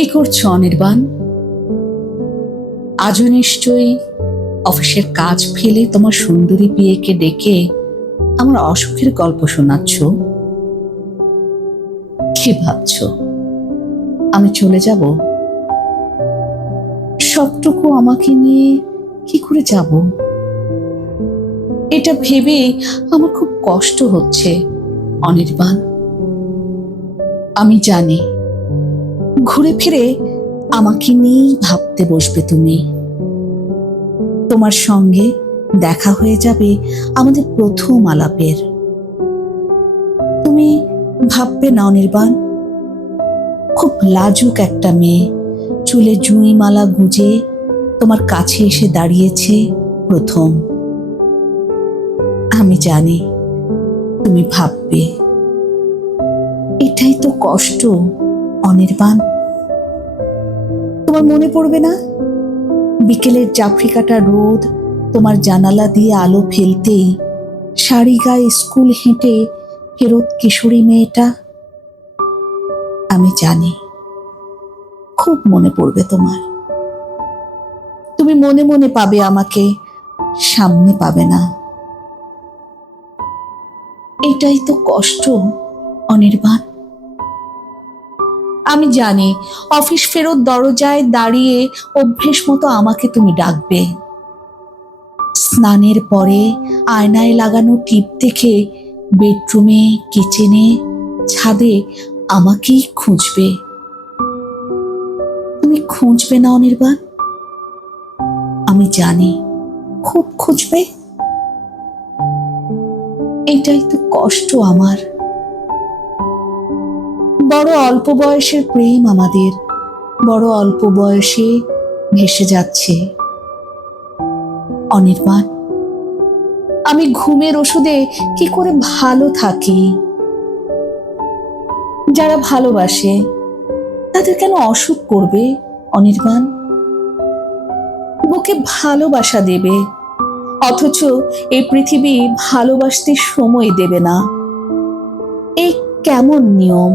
কি করছো অনির্বাণ? আজও নিশ্চয়ই অফিসের কাজ ফেলে তোমার সুন্দরী বিয়েকে ডেকে আমার অসুখের গল্প শোনাচ্ছ। কি ভাবছো আমি চলে যাব? সবটুকু আমাকে নিয়ে কি করে যাব? এটা ভেবে আমার খুব কষ্ট হচ্ছে অনির্বাণ। আমি জানি ঘুরে ফিরে আমাকে নিয়েই ভাবতে বসবে তুমি। তোমার সঙ্গে দেখা হয়ে যাবে আমাদের প্রথম আলাপের। তুমি ভাববে না অনির্বাণ, খুব লাজুক একটা মেয়ে চুলে জুঁই মালা গুজে তোমার কাছে এসে দাঁড়িয়েছে প্রথম। আমি জানি তুমি ভাববে এটাই তো কষ্ট অনির্বাণ। তোমার মনে পড়বে না বিকেলের জাফরি কাটা রোদ তোমার জানালা দিয়ে আলো ফেলতেই শাড়ি গায়ে স্কুল হেঁটে ফেরত কিশোরী মেয়েটা? আমি জানি খুব মনে পড়বে তোমার। তুমি মনে মনে পাবে আমাকে, সামনে পাবে না। এটাই তো কষ্ট অনির্বাণ। আমি জানি অফিস ফেরত দরজায় দাঁড়িয়ে অভ্যেস মতো আমাকে তুমি ডাকবে। স্নানের পরে আয়নায় লাগানো টিপ দেখে বেডরুমে, কিচেনে, ছাদে আমাকেই খুঁজবে। তুমি খুঁজবে না অনির্বাণ? আমি জানি খুব খুঁজবে। এটাই তো কষ্ট আমার। বড় অল্প বয়সের প্রেম আমাদের, বড় অল্প বয়সে ভেসে যাচ্ছে অনির্বাণ। আমি ঘুমের ওষুধে কি করে ভালো থাকি? যারা ভালোবাসে তাদের কেন অসুখ করবে অনির্বাণ? বুকে ভালোবাসা দেবে, অথচ এই পৃথিবী ভালোবাসতে সময় দেবে না। এই কেমন নিয়ম?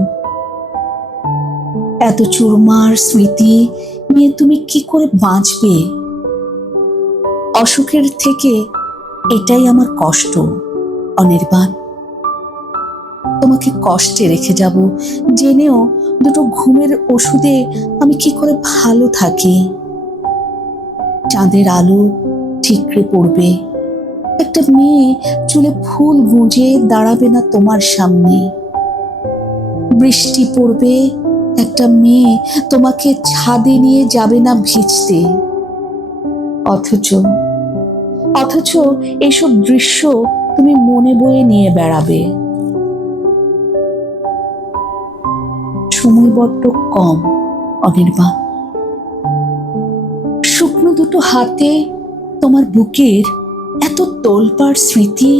এত চুরমার স্মৃতি নিয়ে তুমি কি করে বাঁচবে? অসুখের থেকে এটাই আমার কষ্ট অনির্বাণ। তোমাকে কষ্টে রেখে যাব জেনেও দুটো ঘুমের ওষুধে আমি কি করে ভালো থাকি? চাঁদের আলো ঠিকরে পড়বে, একটা মেয়ে চুলে ফুল গুঁজে দাঁড়াবে না তোমার সামনে। বৃষ্টি পড়বে, একটা মেয়ে তোমাকে ছাদে নিয়ে যাবে না ভিজতে। অথচ এসব দৃশ্য তুমি মনে বয়ে নিয়ে বেড়াবে। সময় বড্ড কম অনির্বাণ। শুকনো দুটো হাতে তোমার বুকের এত তোলপাড় স্মৃতি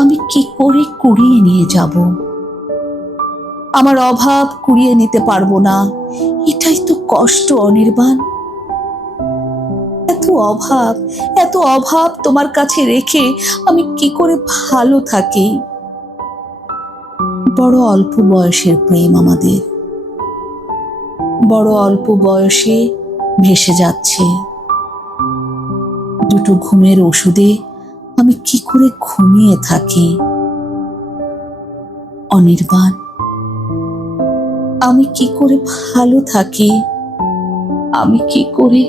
আমি কি করে কুড়িয়ে নিয়ে যাব? আমার অভাব কুড়িয়ে নিতে পারবো না, এটাই তো কষ্ট অনির্বাণ। এত অভাব তোমার কাছে রেখে আমি কি করে ভালো থাকি? বড় অল্প বয়সের প্রেম আমাদের, বড় অল্প বয়সে ভেসে যাচ্ছে। দুটো ঘুমের ওষুধে আমি কি করে ঘুমিয়ে থাকি অনির্বাণ? আমি কি করে ভালো থাকি? আমি কি করে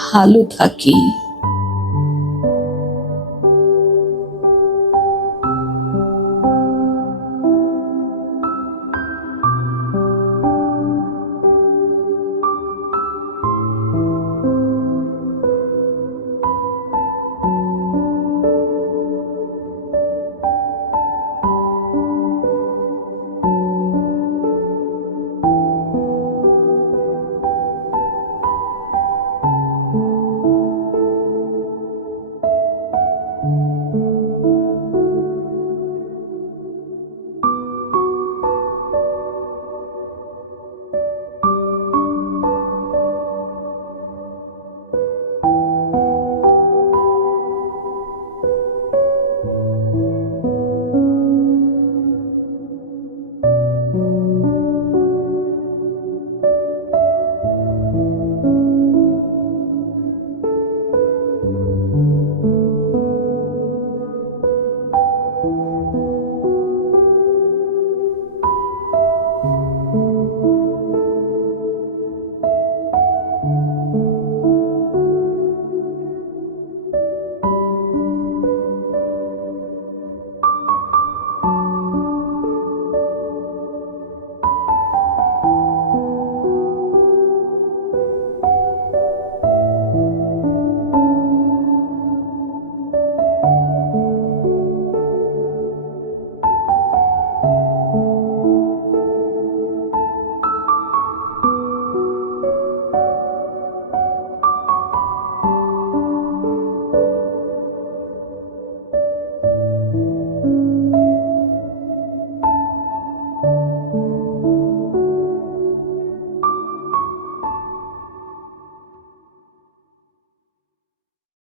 ভালো থাকি?